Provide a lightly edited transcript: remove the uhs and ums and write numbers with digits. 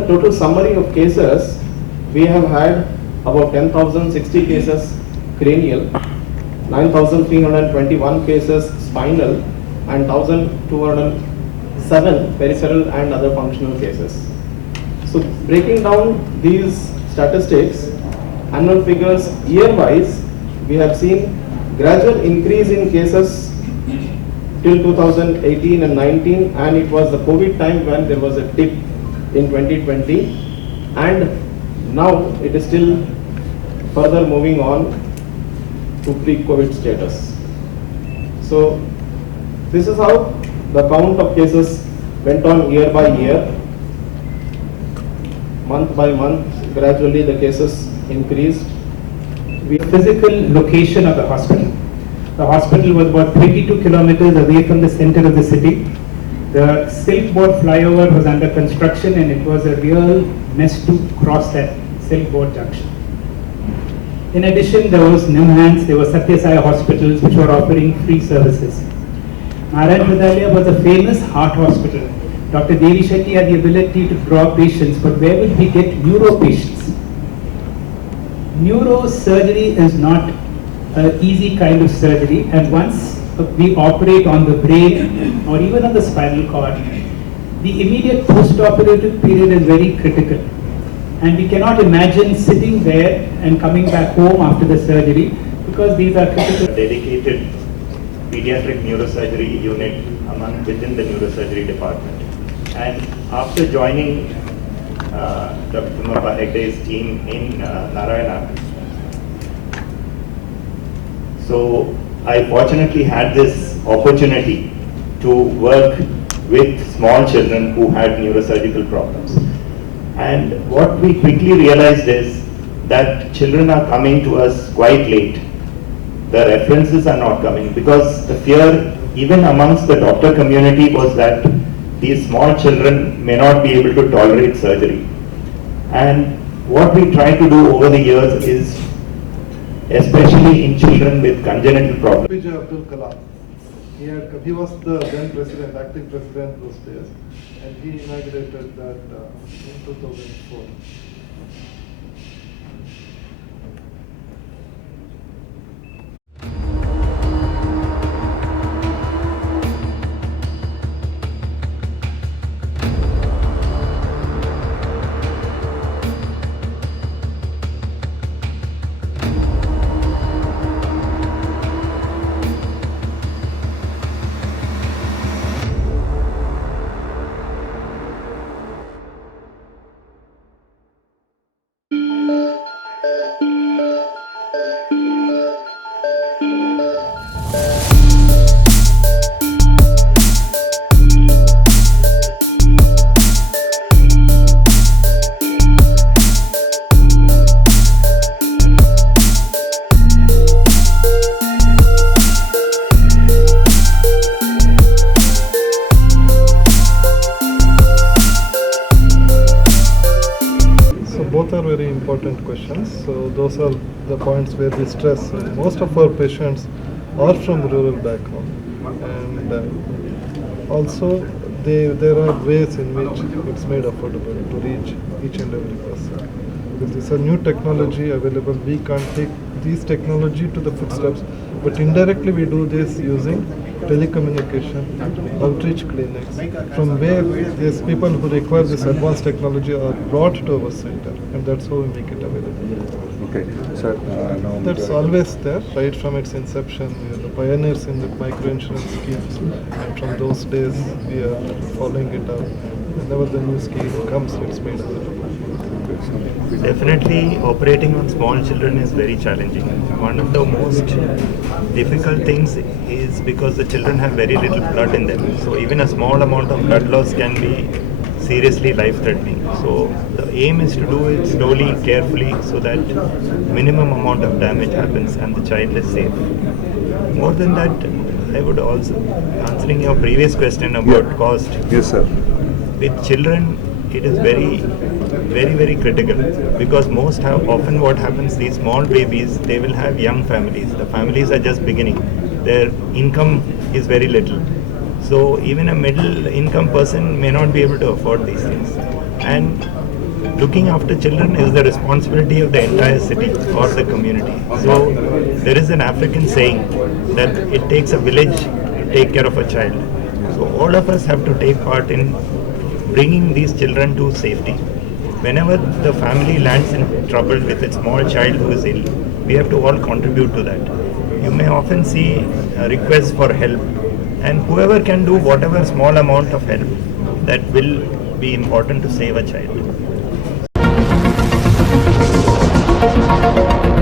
the total summary of cases, we have had about 10,060 cases cranial, 9,321 cases spinal, and 1,207 peripheral and other functional cases. So breaking down these statistics, annual figures year-wise, we have seen gradual increase in cases till 2018 and 19, and it was the COVID time when there was a dip in 2020, and now it is still further moving on to pre-COVID status. So this is how the count of cases went on year by year. Month by month, gradually the cases increased. The physical location of the hospital. The hospital was about 22 kilometers away from the center of the city. The Silk Board flyover was under construction, and it was a real mess to cross that Silk Board junction. In addition, there was Nimhans, there were Satya Sai hospitals which were offering free services. Narayan Hridaylaya was a famous heart hospital. Dr. Devi Shetty had the ability to draw patients, but where would we get neuro patients? Neurosurgery is not an easy kind of surgery, and once we operate on the brain or even on the spinal cord, the immediate post-operative period is very critical. And we cannot imagine sitting there and coming back home after the surgery, because these are critical. A dedicated pediatric neurosurgery unit within the neurosurgery department. And after joining Dr. Rama Hegde's team in Narayana, so I fortunately had this opportunity to work with small children who had neurosurgical problems. And what we quickly realized is that children are coming to us quite late. The references are not coming, because the fear even amongst the doctor community was that these small children may not be able to tolerate surgery. And what we try to do over the years is, especially in children with congenital problems. Abdul Kalam. He was the then president, acting president those days, and he inaugurated that in 2004. Both are very important questions. So those are the points where we stress. Most of our patients are from rural background, and also there are ways in which it's made affordable to reach each and every person. Because it's a new technology available, we can't take these technology to the footsteps, but indirectly we do this using telecommunication, outreach clinics, from where these people who require this advanced technology are brought to our center, and that's how we make it available. Okay, sir. That's always there, right from its inception. We are the pioneers in the microinsurance schemes, and from those days we are following it up. Whenever the new scheme comes, it's made available. Definitely, operating on small children is very challenging. One of the most difficult things is because the children have very little blood in them. So even a small amount of blood loss can be seriously life-threatening. So the aim is to do it slowly, carefully, so that minimum amount of damage happens and the child is safe. More than that, I would also, answering your previous question about cost. Yes, sir. With children, it is very critical, because often what happens, these small babies, they will have young families. The families are just beginning. Their income is very little. So even a middle income person may not be able to afford these things. And looking after children is the responsibility of the entire city or the community. So there is an African saying that it takes a village to take care of a child. So all of us have to take part in bringing these children to safety. Whenever the family lands in trouble with its small child who is ill, we have to all contribute to that. You may often see requests for help, and whoever can do whatever small amount of help, that will be important to save a child.